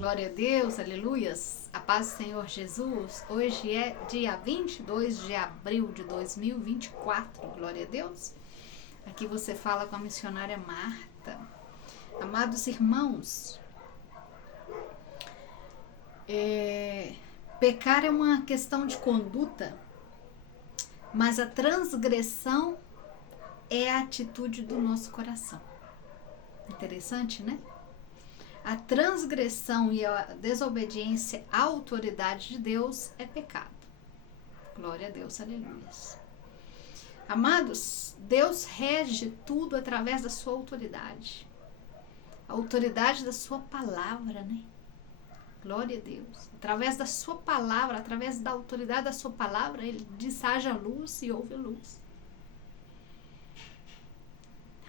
Glória a Deus, aleluias. A paz do Senhor Jesus. Hoje é dia 22 de abril de 2024. Glória a Deus. Aqui você fala com a missionária Marta. Amados irmãos, pecar é uma questão de conduta, mas a transgressão é a atitude do nosso coração. Interessante, né? A transgressão e a desobediência à autoridade de Deus é pecado. Glória a Deus, aleluia. Amados, Deus rege tudo através da sua autoridade. A autoridade da sua palavra, né? Glória a Deus. Através da sua palavra, através da autoridade da sua palavra, ele diz: haja luz e houve luz.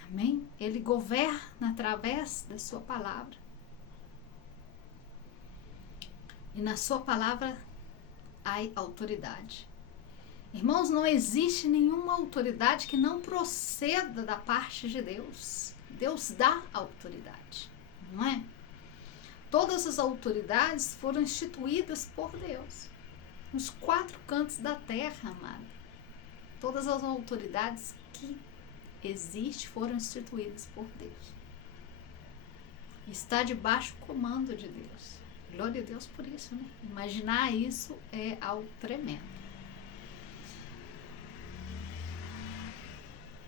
Amém? Ele governa através da sua palavra. E na sua palavra há autoridade. Irmãos, não existe nenhuma autoridade que não proceda da parte de Deus. Deus dá autoridade, não é? Todas as autoridades foram instituídas por Deus. Nos 4 cantos da terra, amado. Todas as autoridades que existem foram instituídas por Deus. Está debaixo do comando de Deus. Glória a Deus por isso, né? Imaginar isso é algo tremendo.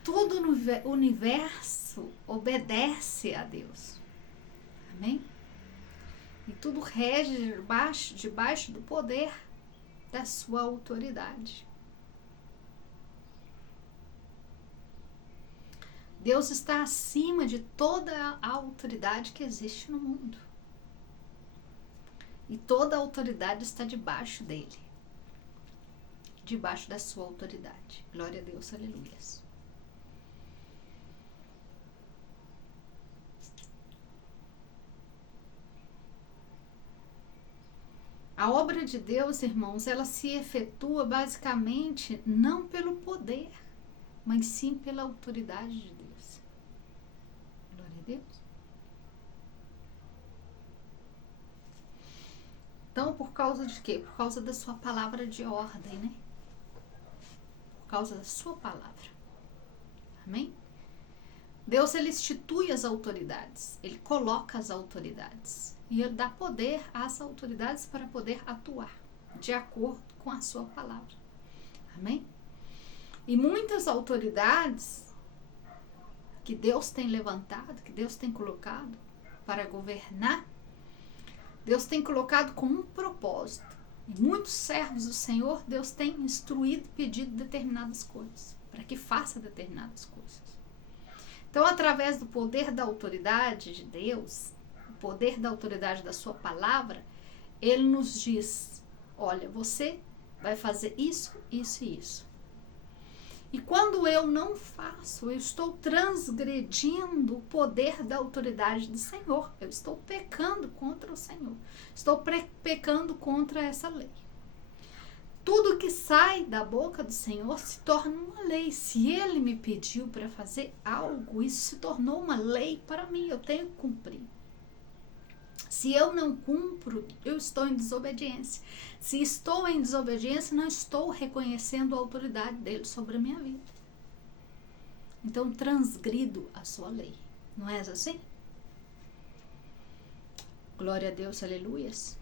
Tudo no universo obedece a Deus. Amém? E tudo rege debaixo do poder da sua autoridade. Deus está acima de toda a autoridade que existe no mundo. E toda a autoridade está debaixo dele. Debaixo da sua autoridade. Glória a Deus, aleluia. A obra de Deus, irmãos, ela se efetua basicamente não pelo poder, mas sim pela autoridade de Deus. Glória a Deus. Então, por causa de quê? Por causa da sua palavra de ordem, né? Por causa da sua palavra. Amém? Deus, ele institui as autoridades. Ele coloca as autoridades. E ele dá poder às autoridades para poder atuar de acordo com a sua palavra. Amém? E muitas autoridades que Deus tem levantado, que Deus tem colocado para governar, Deus tem colocado com um propósito. E muitos servos do Senhor, Deus tem instruído e pedido determinadas coisas, para que faça determinadas coisas. Então, através do poder da autoridade de Deus, o poder da autoridade da sua palavra, ele nos diz: olha, você vai fazer isso, isso e isso. E quando eu não faço, eu estou transgredindo o poder da autoridade do Senhor. Eu estou pecando contra o Senhor. Estou pecando contra essa lei. Tudo que sai da boca do Senhor se torna uma lei. Se Ele me pediu para fazer algo, isso se tornou uma lei para mim. Eu tenho que cumprir. Se eu não cumpro, eu estou em desobediência. Se estou em desobediência, não estou reconhecendo a autoridade dele sobre a minha vida. Então, transgrido a sua lei. Não é assim? Glória a Deus, aleluias.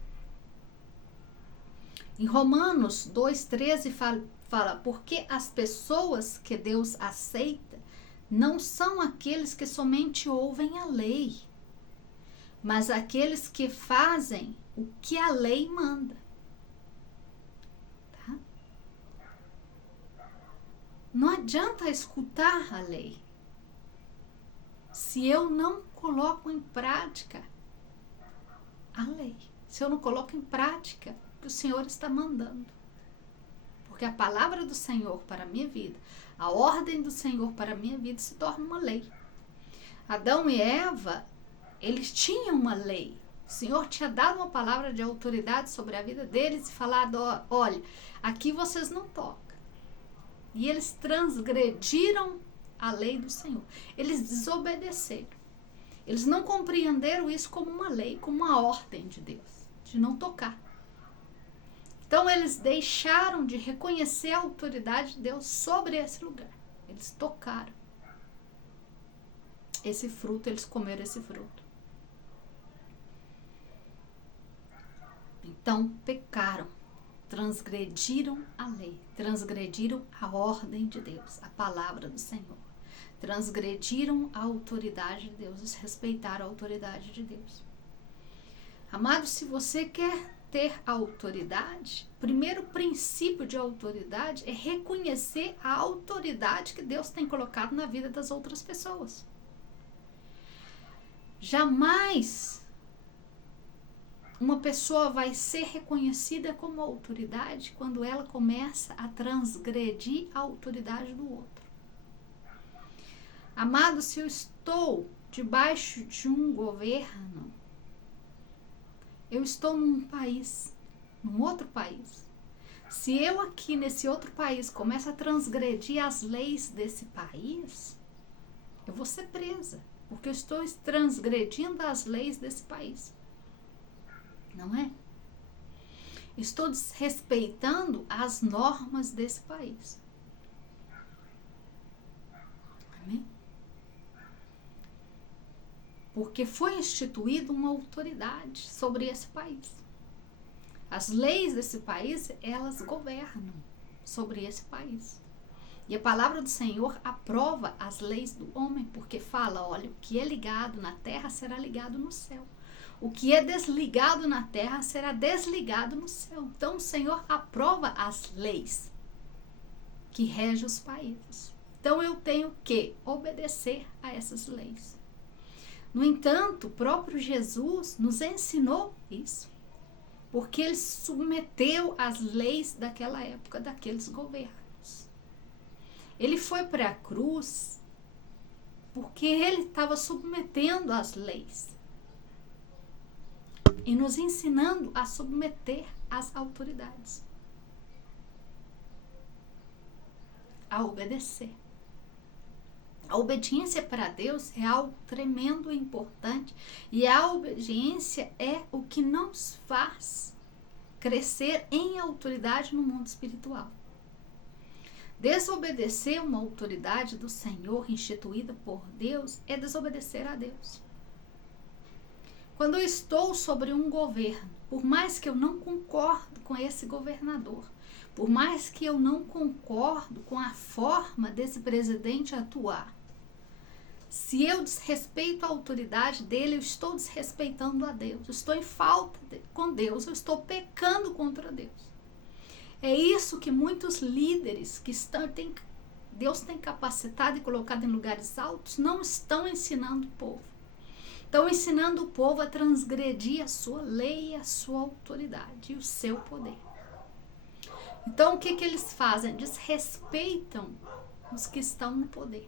Em Romanos 2,13 fala: porque as pessoas que Deus aceita não são aqueles que somente ouvem a lei, mas aqueles que fazem o que a lei manda. Tá? Não adianta escutar a lei se eu não coloco em prática a lei. Se eu não coloco em prática o que o Senhor está mandando. Porque a palavra do Senhor para a minha vida, a ordem do Senhor para a minha vida se torna uma lei. Adão e Eva, eles tinham uma lei. O Senhor tinha dado uma palavra de autoridade sobre a vida deles e falado: olha, aqui vocês não tocam. E eles transgrediram a lei do Senhor. Eles desobedeceram. Eles não compreenderam isso como uma lei, como uma ordem de Deus, de não tocar. Então eles deixaram de reconhecer a autoridade de Deus sobre esse lugar. Eles tocaram esse fruto, eles comeram esse fruto. Então pecaram, transgrediram a lei, transgrediram a ordem de Deus, a palavra do Senhor. Transgrediram a autoridade de Deus, desrespeitaram a autoridade de Deus. Amados, se você quer ter autoridade, o primeiro princípio de autoridade é reconhecer a autoridade que Deus tem colocado na vida das outras pessoas. Jamais uma pessoa vai ser reconhecida como autoridade quando ela começa a transgredir a autoridade do outro. Amado, se eu estou debaixo de um governo, eu estou num país, num outro país. Se eu aqui nesse outro país começo a transgredir as leis desse país, eu vou ser presa, porque eu estou transgredindo as leis desse país. Não é? Estou desrespeitando as normas desse país. Amém? Porque foi instituída uma autoridade sobre esse país. As leis desse país, elas governam sobre esse país. E a palavra do Senhor aprova as leis do homem, porque fala, olha, o que é ligado na terra será ligado no céu. O que é desligado na terra será desligado no céu. Então o Senhor aprova as leis que regem os países. Então eu tenho que obedecer a essas leis. No entanto, o próprio Jesus nos ensinou isso, porque ele submeteu às leis daquela época, daqueles governos. Ele foi para a cruz porque ele estava submetendo às leis e nos ensinando a submeter às autoridades, a obedecer. A obediência para Deus é algo tremendo e importante, e a obediência é o que nos faz crescer em autoridade no mundo espiritual. Desobedecer uma autoridade do Senhor instituída por Deus é desobedecer a Deus. Quando eu estou sobre um governo, por mais que eu não concordo com esse governador, por mais que eu não concordo com a forma desse presidente atuar, se eu desrespeito a autoridade dele, eu estou desrespeitando a Deus. Eu estou em falta com Deus, eu estou pecando contra Deus. É isso que muitos líderes que Deus tem capacitado e colocado em lugares altos não estão ensinando o povo. Estão ensinando o povo a transgredir a sua lei, a sua autoridade e o seu poder. Então o que eles fazem? Desrespeitam os que estão no poder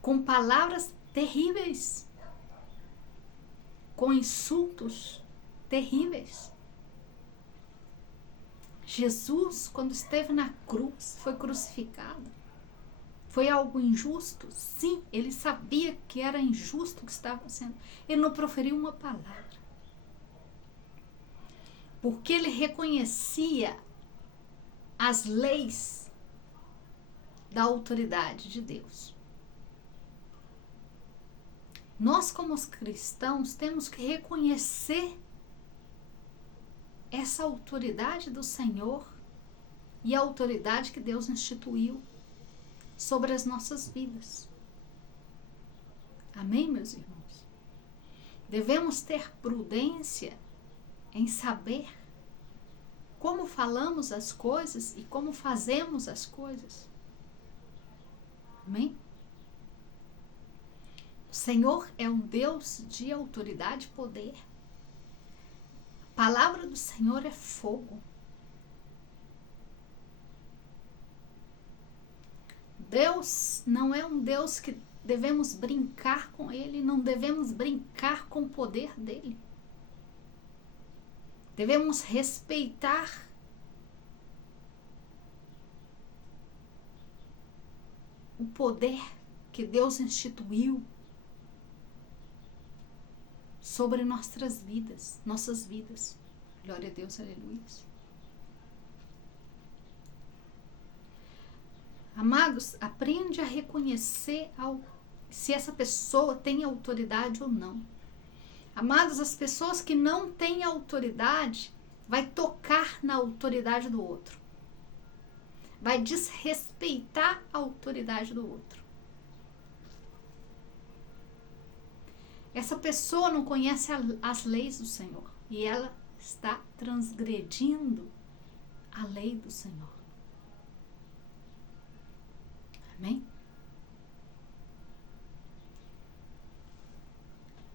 com palavras terríveis, com insultos terríveis. Jesus, quando esteve na cruz, foi crucificado. Foi algo injusto? Sim, ele sabia que era injusto o que estava sendo. Ele não proferiu uma palavra, porque ele reconhecia as leis da autoridade de Deus. Nós, como os cristãos, temos que reconhecer essa autoridade do Senhor e a autoridade que Deus instituiu sobre as nossas vidas. Amém, meus irmãos? Devemos ter prudência em saber como falamos as coisas e como fazemos as coisas. Amém? O Senhor é um Deus de autoridade e poder. A palavra do Senhor é fogo. Deus não é um Deus que devemos brincar com Ele, não devemos brincar com o poder dEle. Devemos respeitar o poder que Deus instituiu sobre nossas vidas. Glória a Deus, aleluia. Amados, aprende a reconhecer se essa pessoa tem autoridade ou não. Amados, as pessoas que não têm autoridade vai tocar na autoridade do outro. Vai desrespeitar a autoridade do outro. Essa pessoa não conhece as leis do Senhor e ela está transgredindo a lei do Senhor. Amém?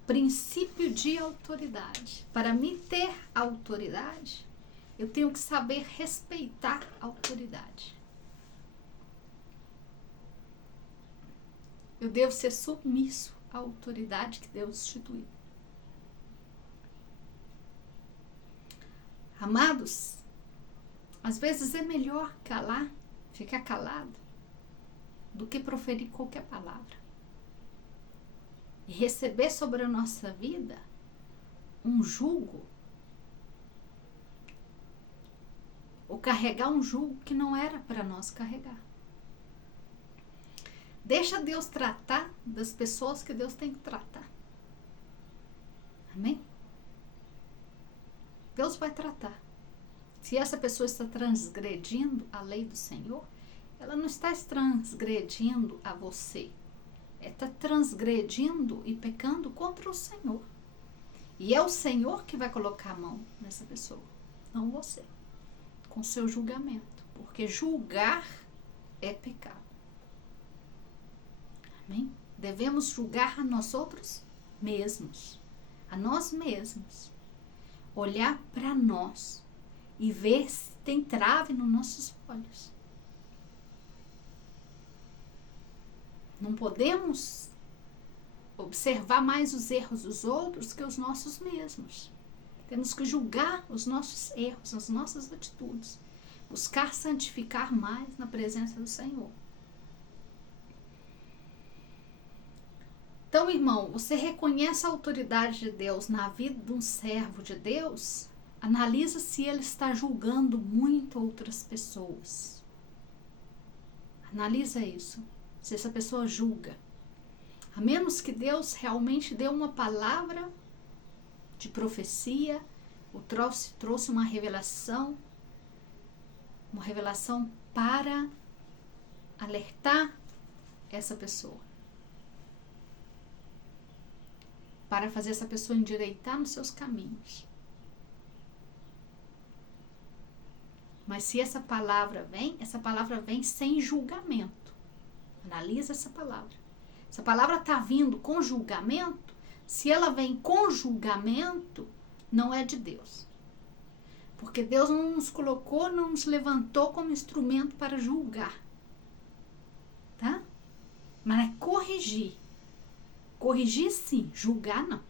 Princípio de autoridade. Para mim ter autoridade, eu tenho que saber respeitar a autoridade. Eu devo ser submisso à autoridade que Deus instituiu. Amados, às vezes é melhor calar, ficar calado, do que proferir qualquer palavra. E receber sobre a nossa vida um jugo, ou carregar um jugo que não era para nós carregar. Deixa Deus tratar das pessoas que Deus tem que tratar. Amém? Deus vai tratar. Se essa pessoa está transgredindo a lei do Senhor, ela não está transgredindo a você. Ela está transgredindo e pecando contra o Senhor. E é o Senhor que vai colocar a mão nessa pessoa, não você, com seu julgamento. Porque julgar é pecado. Amém? Devemos julgar a nós outros mesmos, a nós mesmos. Olhar para nós e ver se tem trave nos nossos olhos. Não podemos observar mais os erros dos outros que os nossos mesmos. Temos que julgar os nossos erros, as nossas atitudes. Buscar santificar mais na presença do Senhor. Então, irmão, você reconhece a autoridade de Deus na vida de um servo de Deus? Analisa se ele está julgando muito outras pessoas. Analisa isso. Se essa pessoa julga. A menos que Deus realmente dê uma palavra de profecia, ou trouxe uma revelação para alertar essa pessoa. Para fazer essa pessoa endireitar nos seus caminhos. Mas se essa palavra vem sem julgamento. Analisa essa palavra. Se a palavra está vindo com julgamento, se ela vem com julgamento, não é de Deus. Porque Deus não nos colocou, não nos levantou como instrumento para julgar. Tá? Mas é corrigir. Corrigir sim, julgar não.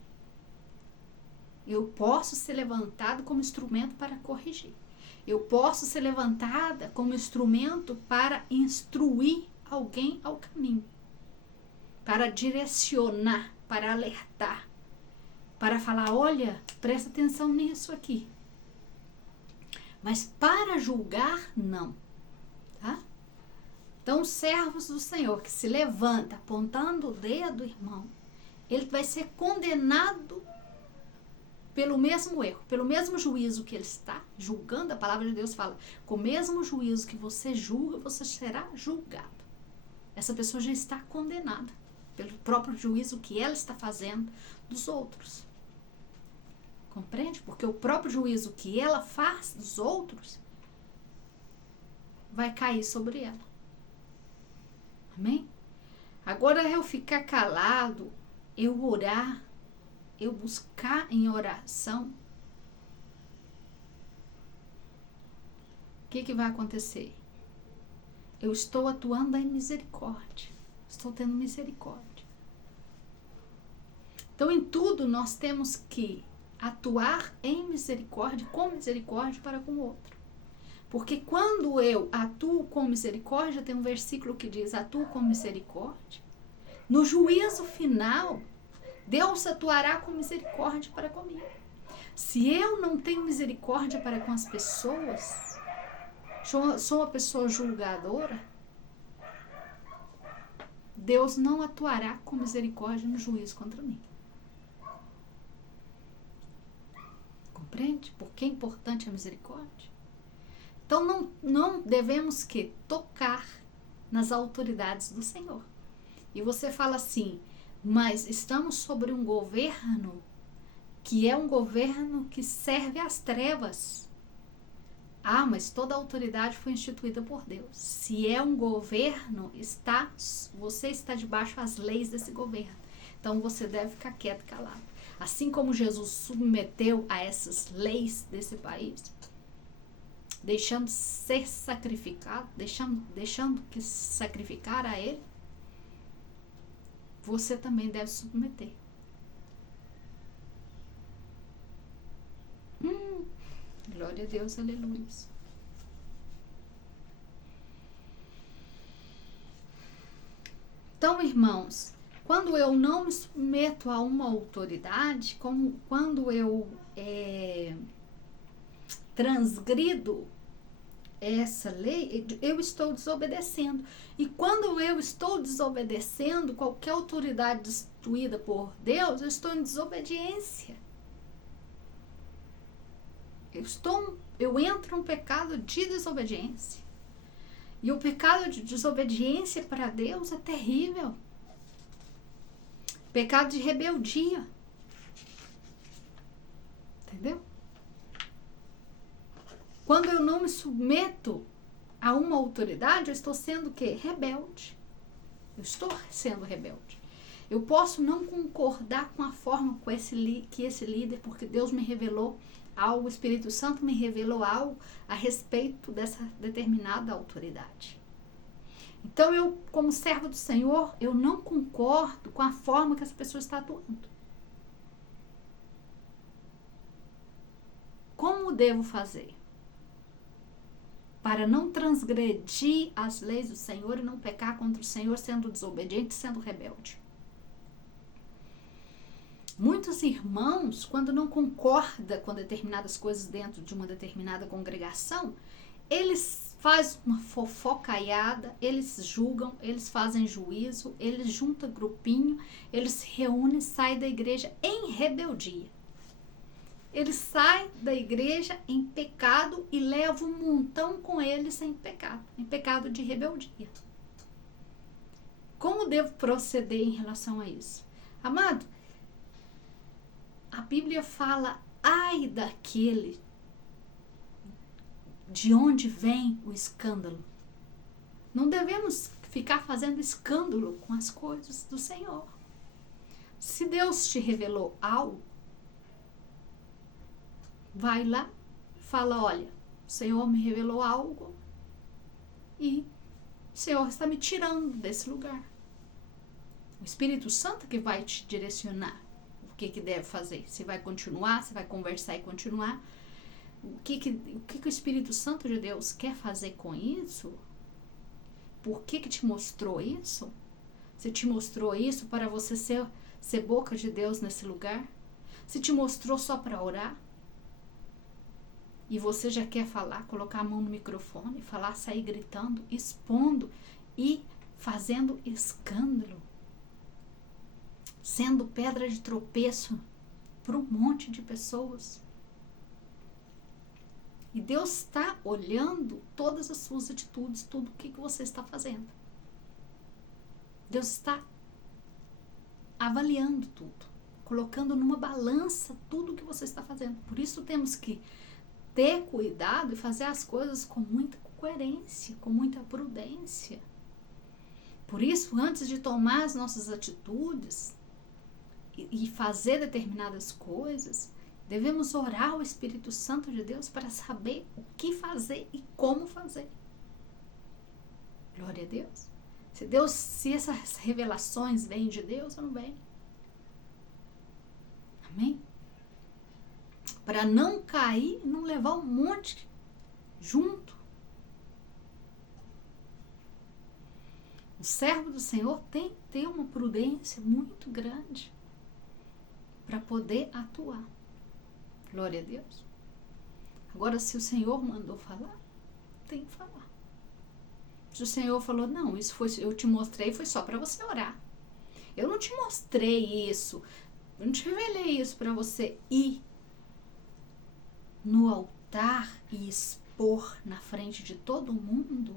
Eu posso ser levantado como instrumento para corrigir. Eu posso ser levantada como instrumento para instruir alguém ao caminho. Para direcionar, para alertar. Para falar, olha, presta atenção nisso aqui. Mas para julgar, não. Tá? Então, os servos do Senhor que se levanta apontando o dedo, irmão, ele vai ser condenado pelo mesmo erro, pelo mesmo juízo que ele está julgando. A palavra de Deus fala, com o mesmo juízo que você julga, você será julgado. Essa pessoa já está condenada pelo próprio juízo que ela está fazendo dos outros. Compreende? Porque o próprio juízo que ela faz dos outros vai cair sobre ela. Amém? Agora eu ficar calado, eu orar, eu buscar em oração, o que vai acontecer? Eu estou atuando em misericórdia. Estou tendo misericórdia. Então, em tudo, nós temos que atuar em misericórdia, com misericórdia para com o outro. Porque quando eu atuo com misericórdia, tem um versículo que diz, atuo com misericórdia. No juízo final, Deus atuará com misericórdia para comigo. Se eu não tenho misericórdia para com as pessoas, sou uma pessoa julgadora, Deus não atuará com misericórdia no juízo contra mim. Compreende? Porque é importante a misericórdia. Então não devemos que tocar nas autoridades do Senhor. E você fala assim, mas estamos sobre um governo que é um governo que serve às trevas. Ah, mas toda a autoridade foi instituída por Deus. Se é um governo, você está debaixo das leis desse governo. Então você deve ficar quieto e calado. Assim como Jesus submeteu a essas leis desse país, deixando ser sacrificado, deixando que sacrificar a ele, você também deve submeter. Glória a Deus, aleluia. Então, irmãos, quando eu não me submeto a uma autoridade, quando eu transgrido essa lei, eu estou desobedecendo. E quando eu estou desobedecendo qualquer autoridade instituída por Deus, eu estou em desobediência. Eu entro num pecado de desobediência. E o pecado de desobediência para Deus é terrível. Pecado de rebeldia. Entendeu? Quando eu não me submeto a uma autoridade, eu estou sendo o quê? Rebelde. Eu estou sendo rebelde. Eu posso não concordar com a forma que esse líder, porque Deus me revelou algo, o Espírito Santo me revelou algo a respeito dessa determinada autoridade. Então, eu, como servo do Senhor, eu não concordo com a forma que essa pessoa está atuando. Como devo fazer? Para não transgredir as leis do Senhor e não pecar contra o Senhor sendo desobediente, sendo rebelde. Muitos irmãos, quando não concordam com determinadas coisas dentro de uma determinada congregação, eles fazem uma fofocaiada, eles julgam, eles fazem juízo, eles juntam grupinho, eles se reúnem, saem da igreja em rebeldia. Eles saem da igreja em pecado e levam um montão com eles em pecado de rebeldia. Como devo proceder em relação a isso? Amado, a Bíblia fala, ai daquele de onde vem o escândalo. Não devemos ficar fazendo escândalo com as coisas do Senhor. Se Deus te revelou algo, vai lá, fala, olha, o Senhor me revelou algo e o Senhor está me tirando desse lugar. O Espírito Santo que vai te direcionar o que deve fazer. Se vai continuar, se vai conversar e continuar. O que o Espírito Santo de Deus quer fazer com isso? Por que te mostrou isso? Se te mostrou isso para você ser boca de Deus nesse lugar? Se te mostrou só para orar? E você já quer falar, colocar a mão no microfone, falar, sair gritando, expondo e fazendo escândalo, sendo pedra de tropeço para um monte de pessoas. E Deus está olhando todas as suas atitudes, tudo o que você está fazendo. Deus está avaliando tudo, colocando numa balança tudo o que você está fazendo. Por isso temos que ter cuidado e fazer as coisas com muita coerência, com muita prudência. Por isso, antes de tomar as nossas atitudes e fazer determinadas coisas, devemos orar ao Espírito Santo de Deus para saber o que fazer e como fazer. Glória a Deus. Se essas revelações vêm de Deus ou não vêm. Amém? Para não cair e não levar um monte junto. O servo do Senhor tem que ter uma prudência muito grande. para poder atuar. Glória a Deus. Agora, se o Senhor mandou falar, tem que falar. Se o Senhor falou, não, isso foi, eu te mostrei, foi só para você orar. Eu não te mostrei isso, eu não te revelei isso para você ir no altar e expor na frente de todo mundo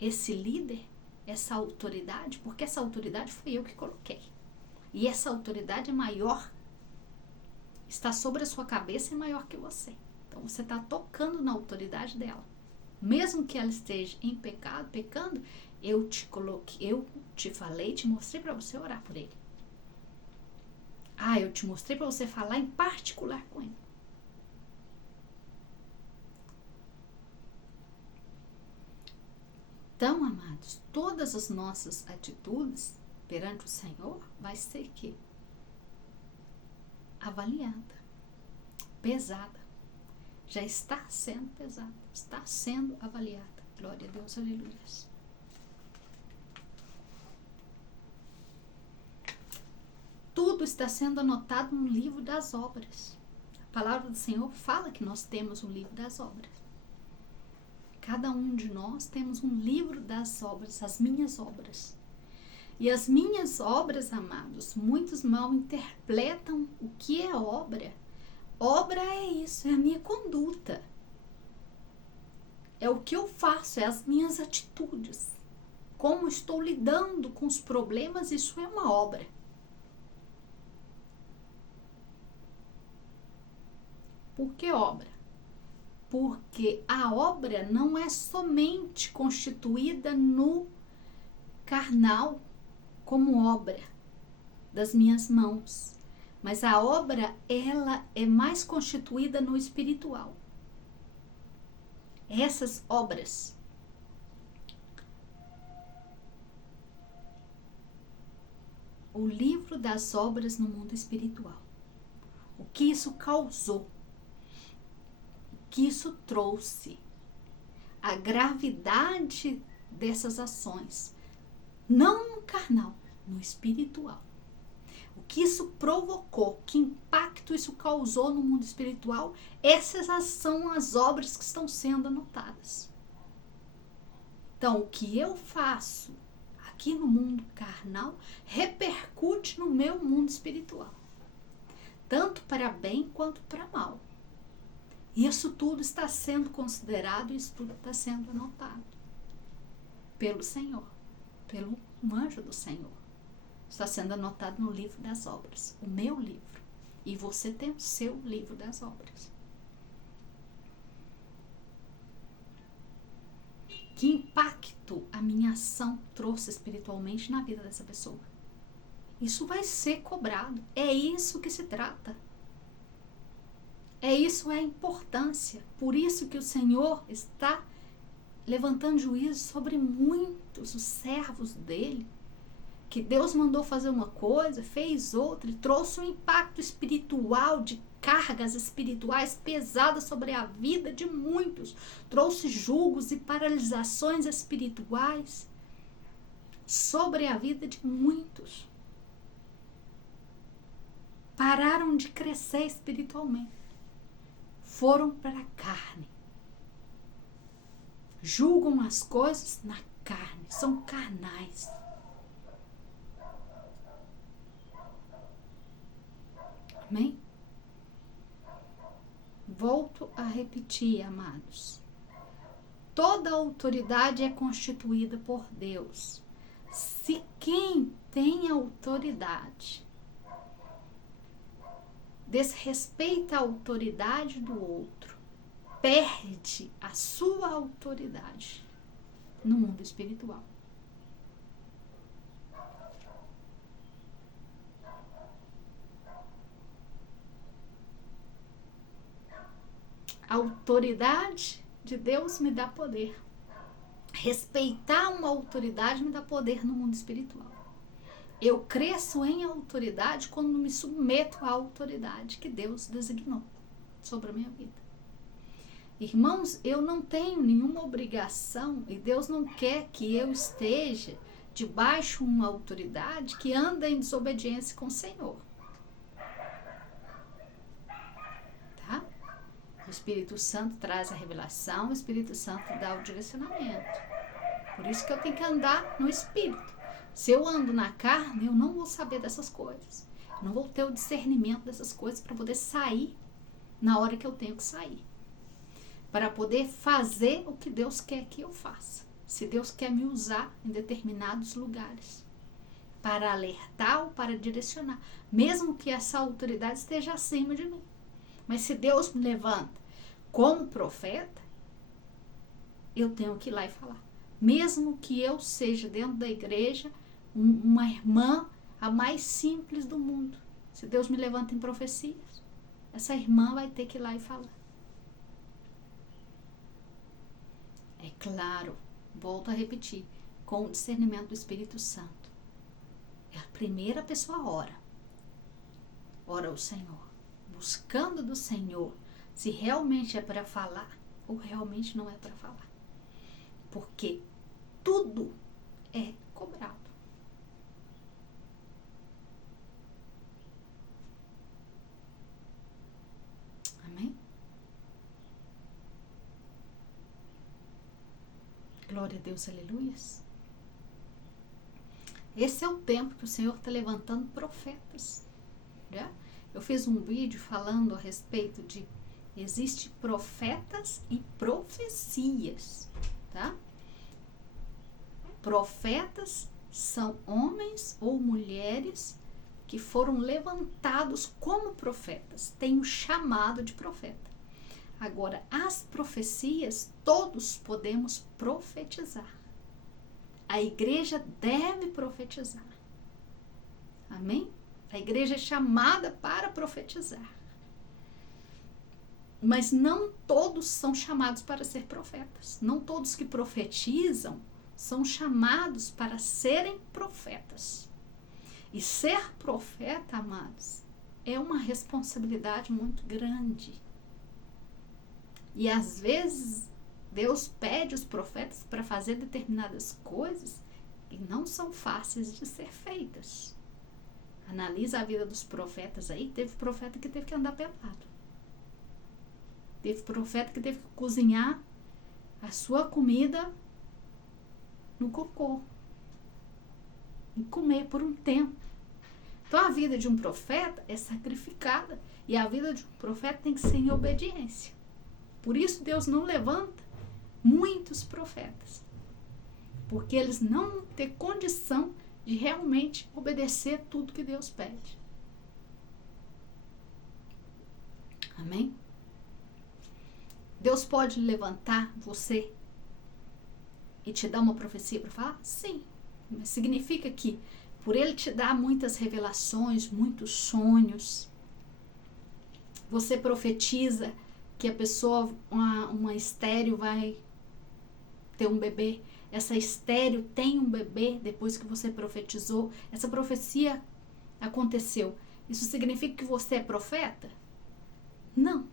esse líder, essa autoridade, porque essa autoridade foi eu que coloquei. E essa autoridade é maior, está sobre a sua cabeça e é maior que você. Então você está tocando na autoridade dela. Mesmo que ela esteja em pecado, pecando, eu te coloquei, eu te falei, te mostrei para você orar por ele. Eu te mostrei para você falar em particular com ele. Então, amados, todas as nossas atitudes perante o Senhor vai ser que avaliada, pesada. Já está sendo pesada, está sendo avaliada. Glória a Deus, aleluia. Tudo está sendo anotado no livro das obras. A palavra do Senhor fala que nós temos um livro das obras. Cada um de nós temos um livro das obras, as minhas obras. E as minhas obras, amados, muitos mal interpretam o que é obra. Obra é isso, é a minha conduta. É o que eu faço, é as minhas atitudes. Como estou lidando com os problemas, isso é uma obra. Por que obra? Porque a obra não é somente constituída no carnal, como obra das minhas mãos. Mas a obra, ela é mais constituída no espiritual. Essas obras. O livro das obras no mundo espiritual. O que isso causou? O que isso trouxe? A gravidade dessas ações. Não no carnal, no espiritual. O que isso provocou, que impacto isso causou no mundo espiritual, essas são as obras que estão sendo anotadas. Então, o que eu faço aqui no mundo carnal repercute no meu mundo espiritual, tanto para bem quanto para mal. Isso tudo está sendo considerado, isso tudo está sendo anotado pelo Senhor, pelo anjo do Senhor. Está sendo anotado no livro das obras, o meu livro. E você tem o seu livro das obras. Que impacto a minha ação trouxe espiritualmente na vida dessa pessoa? Isso vai ser cobrado. É isso que se trata. Isso é a importância. Por isso que o Senhor está levantando juízo sobre muitos, os servos dele. Que Deus mandou fazer uma coisa, fez outra e trouxe um impacto espiritual, de cargas espirituais pesadas sobre a vida de muitos. Trouxe julgos e paralisações espirituais sobre a vida de muitos. Pararam de crescer espiritualmente. Foram para a carne. Julgam as coisas na carne, são carnais. Amém? Volto a repetir, amados. Toda autoridade é constituída por Deus. Se quem tem autoridade desrespeita a autoridade do outro, perde a sua autoridade no mundo espiritual. A autoridade de Deus me dá poder. Respeitar uma autoridade me dá poder no mundo espiritual. Eu cresço em autoridade quando me submeto à autoridade que Deus designou sobre a minha vida. Irmãos, eu não tenho nenhuma obrigação e Deus não quer que eu esteja debaixo de uma autoridade que anda em desobediência com o Senhor. O Espírito Santo traz a revelação, o Espírito Santo dá o direcionamento. Por isso que eu tenho que andar no Espírito. Se eu ando na carne, eu não vou saber dessas coisas. Eu não vou ter o discernimento dessas coisas para poder sair na hora que eu tenho que sair. Para poder fazer o que Deus quer que eu faça. Se Deus quer me usar em determinados lugares. Para alertar ou para direcionar. Mesmo que essa autoridade esteja acima de mim. Mas se Deus me levanta como profeta, eu tenho que ir lá e falar. Mesmo que eu seja dentro da igreja uma irmã, a mais simples do mundo. Se Deus me levanta em profecias, essa irmã vai ter que ir lá e falar. É claro, volto a repetir, com o discernimento do Espírito Santo. É a primeira pessoa ora. Ora o Senhor. Buscando do Senhor se realmente é para falar ou realmente não é para falar. Porque tudo é cobrado. Amém? Glória a Deus, aleluias. Esse é o tempo que o Senhor está levantando profetas. Né? Eu fiz um vídeo falando a respeito de existe profetas e profecias, tá? Profetas são homens ou mulheres que foram levantados como profetas, têm um chamado de profeta. Agora, as profecias, todos podemos profetizar. A igreja deve profetizar. Amém? A igreja é chamada para profetizar. Mas não todos são chamados para ser profetas. Não todos que profetizam são chamados para serem profetas. E ser profeta, amados, é uma responsabilidade muito grande. E às vezes Deus pede os profetas para fazer determinadas coisas que não são fáceis de ser feitas. Analisa a vida dos profetas aí. Teve profeta que teve que andar pelado. Teve profeta que teve que cozinhar a sua comida no cocô. E comer por um tempo. Então a vida de um profeta é sacrificada. E a vida de um profeta tem que ser em obediência. Por isso Deus não levanta muitos profetas. Porque eles não vão ter condição de realmente obedecer tudo que Deus pede. Amém? Deus pode levantar você e te dar uma profecia para falar? Sim. Mas significa que por Ele te dar muitas revelações, muitos sonhos, você profetiza que a pessoa, uma estéril vai ter um bebê. Essa estéril tem um bebê depois que você profetizou. Essa profecia aconteceu. Isso significa que você é profeta? Não.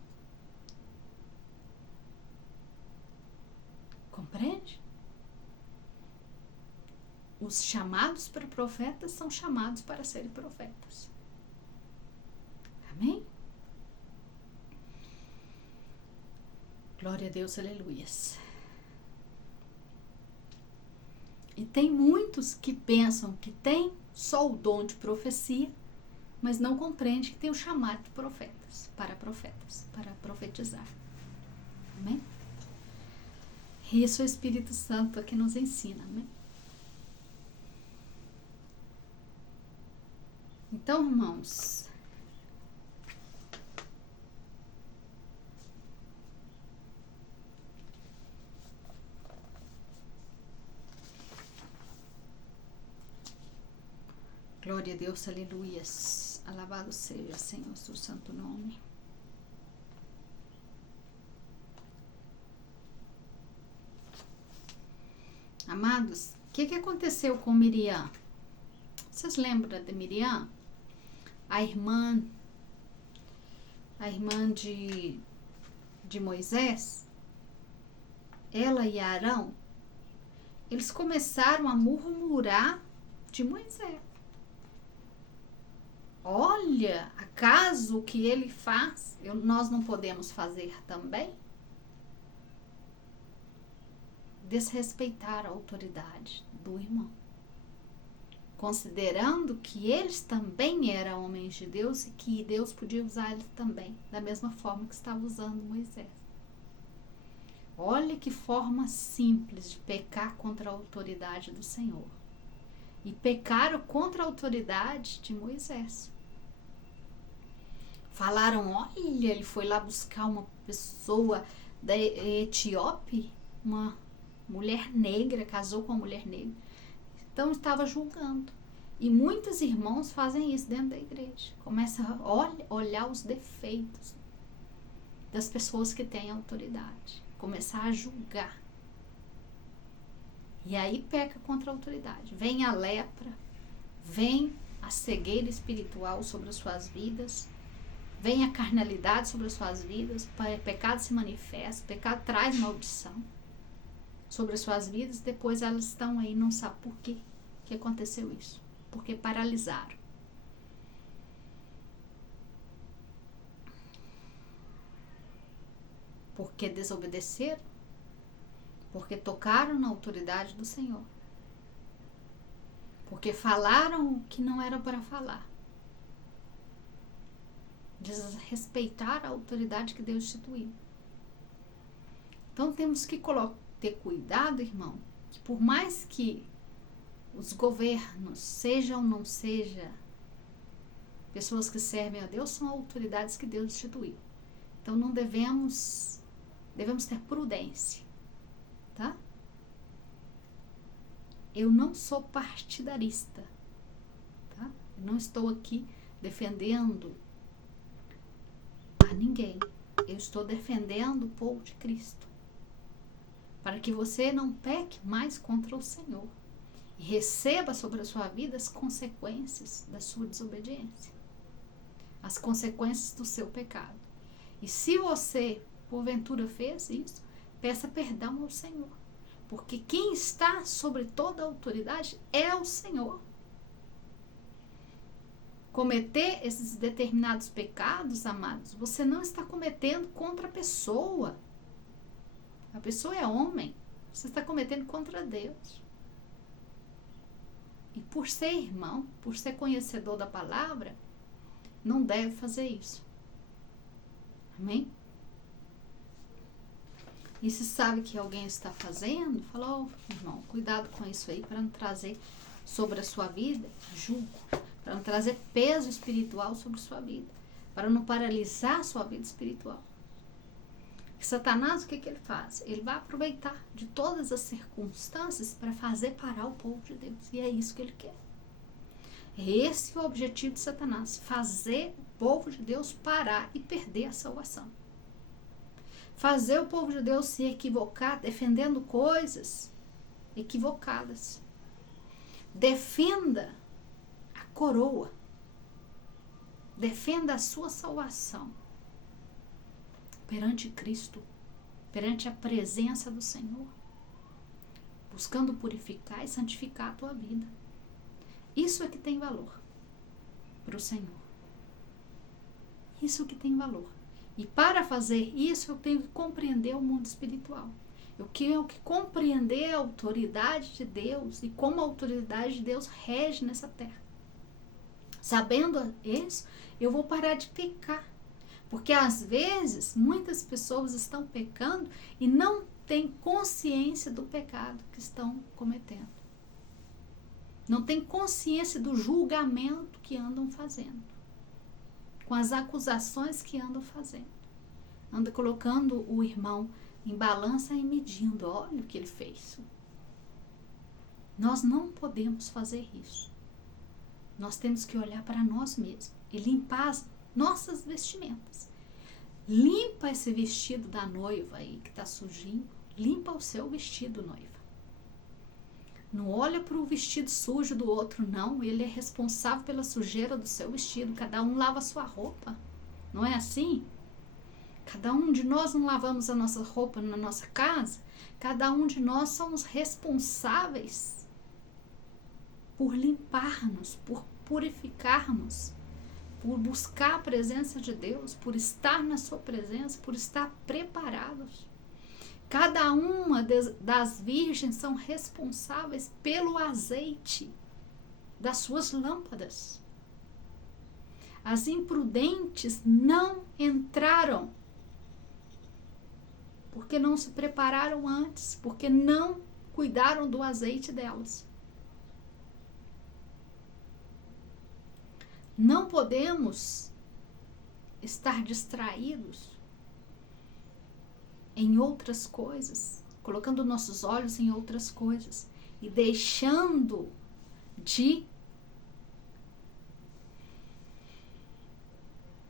Compreende? Os chamados para profetas são chamados para serem profetas. Amém? Glória a Deus, aleluias. E tem muitos que pensam que tem só o dom de profecia, mas não compreende que tem o chamado de profetas, para profetizar. Amém? E isso é o Espírito Santo que nos ensina, amém? Então, irmãos, glória a Deus, aleluias. Alabado seja, Senhor, o seu santo nome. Amados, o que aconteceu com Miriam? Vocês lembram de Miriam? A irmã de Moisés? Ela e Arão, eles começaram a murmurar de Moisés. Olha, acaso o que ele faz, nós não podemos fazer também? Desrespeitar a autoridade do irmão, considerando que eles também eram homens de Deus e que Deus podia usar eles também, da mesma forma que estava usando Moisés. Olha que forma simples de pecar contra a autoridade do Senhor. E pecaram contra a autoridade de Moisés. Falaram, olha, ele foi lá buscar uma pessoa da Etiópia, uma mulher negra, casou com uma mulher negra. Então estava julgando. E muitos irmãos fazem isso dentro da igreja. Começam a olhar os defeitos das pessoas que têm autoridade. Começar a julgar. E aí peca contra a autoridade. Vem a lepra, vem a cegueira espiritual sobre as suas vidas, vem a carnalidade sobre as suas vidas, o pecado se manifesta, o pecado traz maldição sobre as suas vidas, depois elas estão aí, não sabem por quê que aconteceu isso. Porque paralisaram. Porque desobedeceram, porque tocaram na autoridade do Senhor, porque falaram o que não era para falar, desrespeitar a autoridade que Deus instituiu. Então temos que ter cuidado, irmão, que por mais que os governos sejam ou não sejam pessoas que servem a Deus, são autoridades que Deus instituiu. Então não devemos ter prudência, tá? Eu não sou partidarista, tá? Eu não estou aqui defendendo a ninguém. Eu estou defendendo o povo de Cristo, para que você não peque mais contra o Senhor e receba sobre a sua vida as consequências da sua desobediência, as consequências do seu pecado. E se você porventura fez isso, peça perdão ao Senhor, porque quem está sobre toda a autoridade é o Senhor. Cometer esses determinados pecados, amados, você não está cometendo contra a pessoa. A pessoa é homem, você está cometendo contra Deus. E por ser irmão, por ser conhecedor da palavra, não deve fazer isso. Amém? E se sabe que alguém está fazendo, fala, irmão, cuidado com isso aí, para não trazer sobre a sua vida julgo, para não trazer peso espiritual sobre a sua vida, para não paralisar a sua vida espiritual. E Satanás, o que ele faz? Ele vai aproveitar de todas as circunstâncias para fazer parar o povo de Deus. E é isso que ele quer. Esse é o objetivo de Satanás, fazer o povo de Deus parar e perder a salvação. Fazer o povo de Deus se equivocar, defendendo coisas equivocadas. Defenda a coroa. Defenda a sua salvação perante Cristo, perante a presença do Senhor, buscando purificar e santificar a tua vida. Isso é que tem valor para o Senhor. Isso é que tem valor. E para fazer isso, eu tenho que compreender o mundo espiritual. Eu tenho que compreender a autoridade de Deus e como a autoridade de Deus rege nessa terra. Sabendo isso, eu vou parar de pecar. Porque às vezes, muitas pessoas estão pecando e não têm consciência do pecado que estão cometendo. Não têm consciência do julgamento que andam fazendo, com as acusações que andam fazendo. Anda colocando o irmão em balança e medindo, olha o que ele fez. Nós não podemos fazer isso. Nós temos que olhar para nós mesmos e limpar as nossas vestimentas. Limpa esse vestido da noiva aí que está sujinho. Limpa o seu vestido, noiva. Não olha para o vestido sujo do outro, não. Ele é responsável pela sujeira do seu vestido. Cada um lava a sua roupa. Não é assim? Cada um de nós não lavamos a nossa roupa na nossa casa. Cada um de nós somos responsáveis por limparmos, por purificarmos por buscar a presença de Deus, por estar na sua presença, por estar preparados. Cada uma das virgens são responsáveis pelo azeite das suas lâmpadas. As imprudentes não entraram porque não se prepararam antes, porque não cuidaram do azeite delas. Não podemos estar distraídos em outras coisas, colocando nossos olhos em outras coisas e deixando de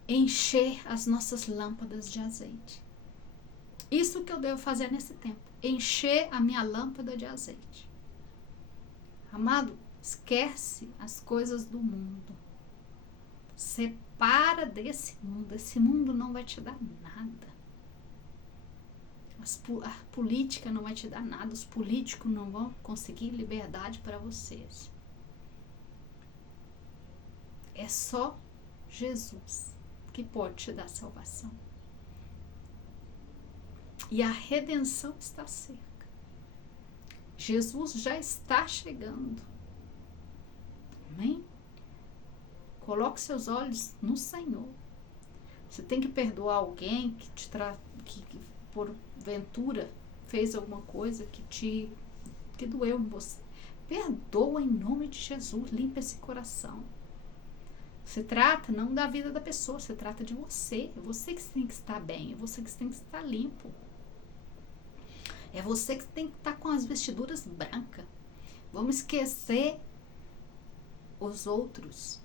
encher as nossas lâmpadas de azeite. Isso que eu devo fazer nesse tempo, encher a minha lâmpada de azeite. Amado, esquece as coisas do mundo. Separa desse mundo. Esse mundo não vai te dar nada. A política não vai te dar nada. Os políticos não vão conseguir liberdade para vocês. É só Jesus que pode te dar salvação. E a redenção está cerca. Jesus já está chegando. Amém? Coloque seus olhos no Senhor. Você tem que perdoar alguém que porventura fez alguma coisa que doeu em você. Perdoa em nome de Jesus. Limpa esse coração. Se trata não da vida da pessoa, se trata de você. É você que tem que estar bem, é você que tem que estar limpo. É você que tem que estar com as vestiduras brancas. Vamos esquecer os outros.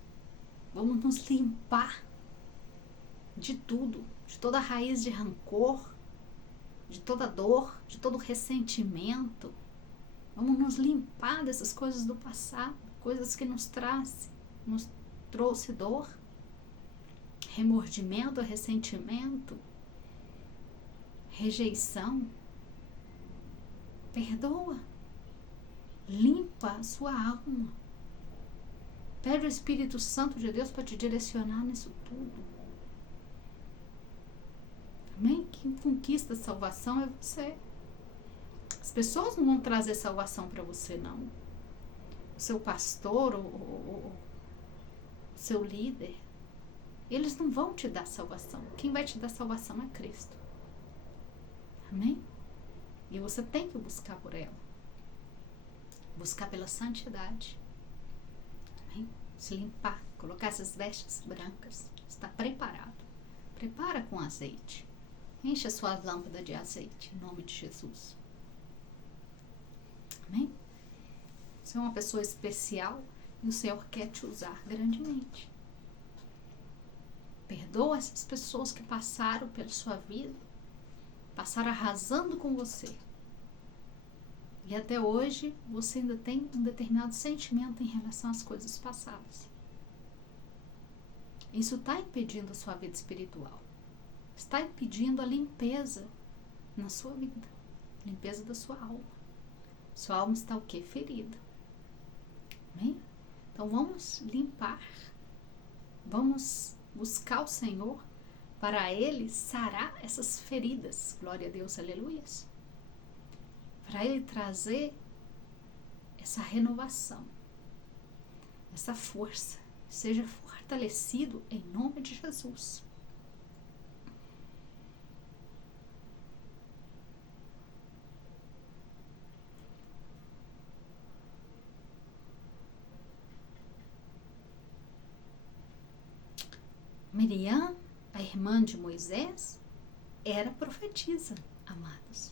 Vamos nos limpar de tudo, de toda raiz de rancor, de toda dor, de todo ressentimento. Vamos nos limpar dessas coisas do passado, coisas que nos trouxe dor, remordimento, ressentimento, rejeição. Perdoa, limpa a sua alma. Pede o Espírito Santo de Deus para te direcionar nisso tudo. Amém? Quem conquista a salvação é você. As pessoas não vão trazer salvação para você, não. O seu pastor ou o seu líder, eles não vão te dar salvação. Quem vai te dar salvação é Cristo. Amém? E você tem que buscar por ela. Buscar pela santidade. Amém? Se limpar, colocar essas vestes brancas. Está preparado. Prepara com azeite. Enche a sua lâmpada de azeite, em nome de Jesus. Amém? Você é uma pessoa especial e o Senhor quer te usar grandemente. Perdoa essas pessoas que passaram pela sua vida, passaram arrasando com você. E até hoje você ainda tem um determinado sentimento em relação às coisas passadas. Isso está impedindo a sua vida espiritual. Está impedindo a limpeza na sua vida. Limpeza da sua alma. Sua alma está o quê? Ferida. Amém? Então vamos limpar. Vamos buscar o Senhor para Ele sarar essas feridas. Glória a Deus, aleluias. Para Ele trazer essa renovação, essa força. Seja fortalecido em nome de Jesus. Miriam, a irmã de Moisés, era profetisa, amados.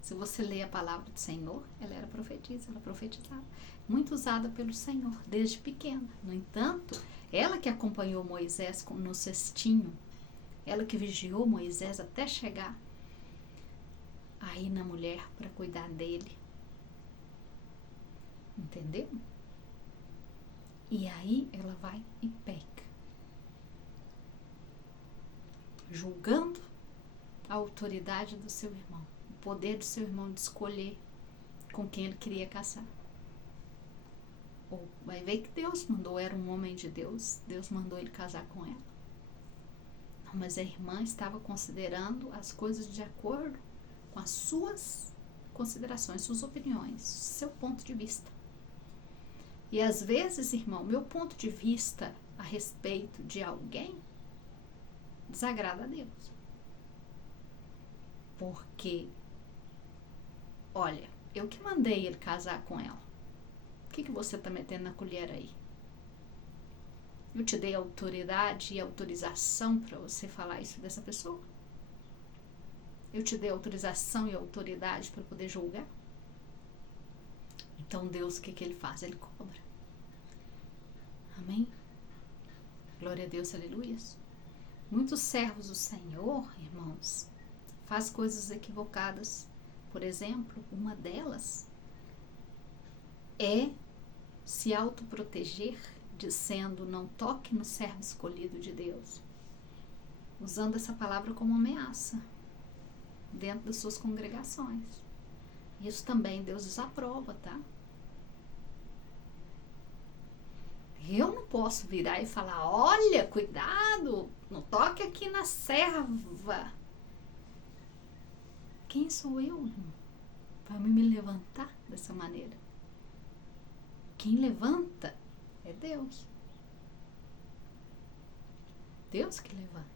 Se você ler a palavra do Senhor, ela era profetisa, ela profetizava. Muito usada pelo Senhor, desde pequena. No entanto, ela que acompanhou Moisés no cestinho, ela que vigiou Moisés até chegar aí na mulher para cuidar dele. Entendeu? E aí ela vai e peca. Julgando a autoridade do seu irmão, o poder do seu irmão de escolher com quem ele queria casar. Ou vai ver que Deus mandou, era um homem de Deus, Deus mandou ele casar com ela. Não, mas a irmã estava considerando as coisas de acordo com as suas considerações, suas opiniões, seu ponto de vista. E às vezes, irmão, meu ponto de vista a respeito de alguém desagrada a Deus. Porque, olha, eu que mandei ele casar com ela. O que você está metendo na colher aí? Eu te dei autoridade e autorização para você falar isso dessa pessoa? Eu te dei autorização e autoridade para poder julgar? Então Deus, o que ele faz? Ele cobra. Amém? Glória a Deus, aleluias. Muitos servos do Senhor, irmãos, faz coisas equivocadas. Por exemplo, uma delas é se autoproteger, dizendo não toque no servo escolhido de Deus, usando essa palavra como ameaça dentro das suas congregações. Isso também Deus desaprova, tá? Eu não posso virar e falar, olha, cuidado, não toque aqui na serva. Quem sou eu, irmão, para me levantar dessa maneira? Quem levanta é Deus. Deus que levanta.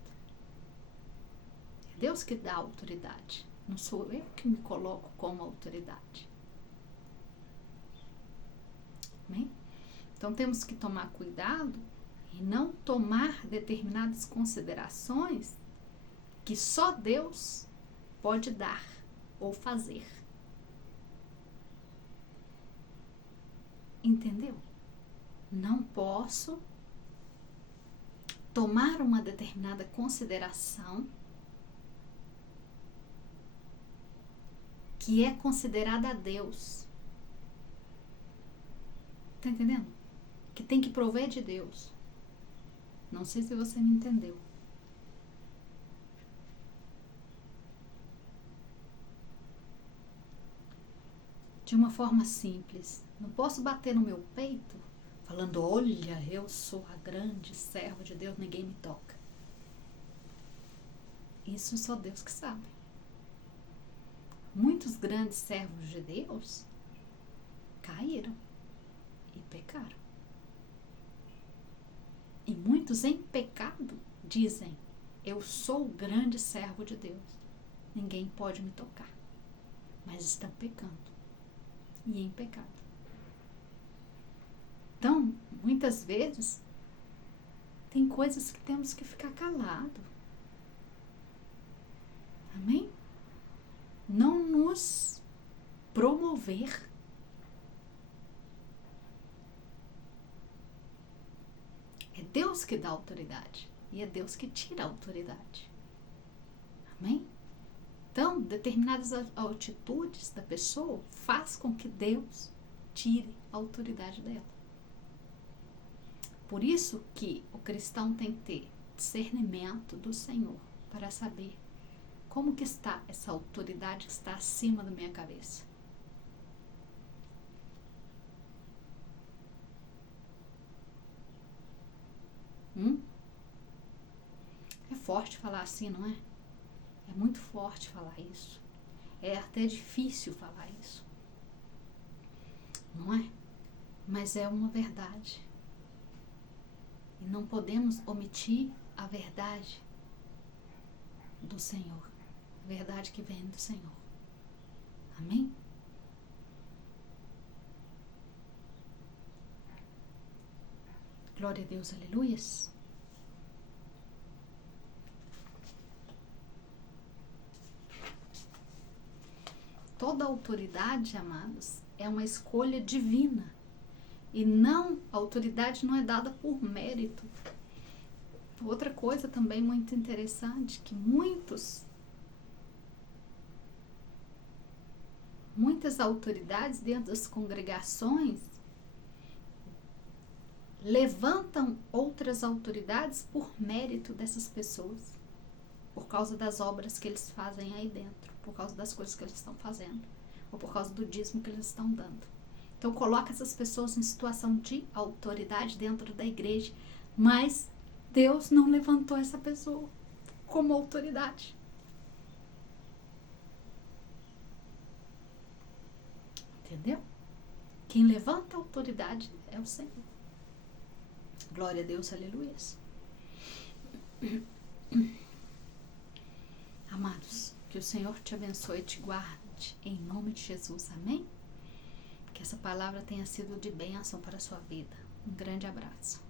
É Deus que dá autoridade. Não sou eu que me coloco como autoridade. Amém? Então temos que tomar cuidado e não tomar determinadas considerações que só Deus pode dar ou fazer. Entendeu? Não posso tomar uma determinada consideração que é considerada a Deus. Tá entendendo? Que tem que prover de Deus. Não sei se você me entendeu. De uma forma simples. Não posso bater no meu peito falando, olha, eu sou a grande serva de Deus, ninguém me toca. Isso só Deus que sabe. Muitos grandes servos de Deus caíram e pecaram. E muitos em pecado dizem, eu sou o grande servo de Deus, ninguém pode me tocar. Mas estão pecando e em pecado. Então, muitas vezes, tem coisas que temos que ficar calado. Amém? Não nos promover. É Deus que dá autoridade e é Deus que tira a autoridade. Amém? Então, determinadas atitudes da pessoa faz com que Deus tire a autoridade dela. Por isso que o cristão tem que ter discernimento do Senhor para saber como que está essa autoridade que está acima da minha cabeça. É forte falar assim, não é? É muito forte falar isso. É até difícil falar isso. Não é? Mas é uma verdade. E não podemos omitir a verdade do Senhor. A verdade que vem do Senhor. Amém? Glória a Deus, aleluias. Toda autoridade, amados, é uma escolha divina. E não, a autoridade não é dada por mérito. Outra coisa também muito interessante, que muitas autoridades dentro das congregações levantam outras autoridades por mérito dessas pessoas, por causa das obras que eles fazem aí dentro, por causa das coisas que eles estão fazendo, ou por causa do dízimo que eles estão dando. Então coloca essas pessoas em situação de autoridade dentro da igreja, mas Deus não levantou essa pessoa como autoridade. Entendeu? Quem levanta a autoridade é o Senhor. Glória a Deus, aleluia. Amados, que o Senhor te abençoe e te guarde, em nome de Jesus, amém? Que essa palavra tenha sido de bênção para a sua vida. Um grande abraço.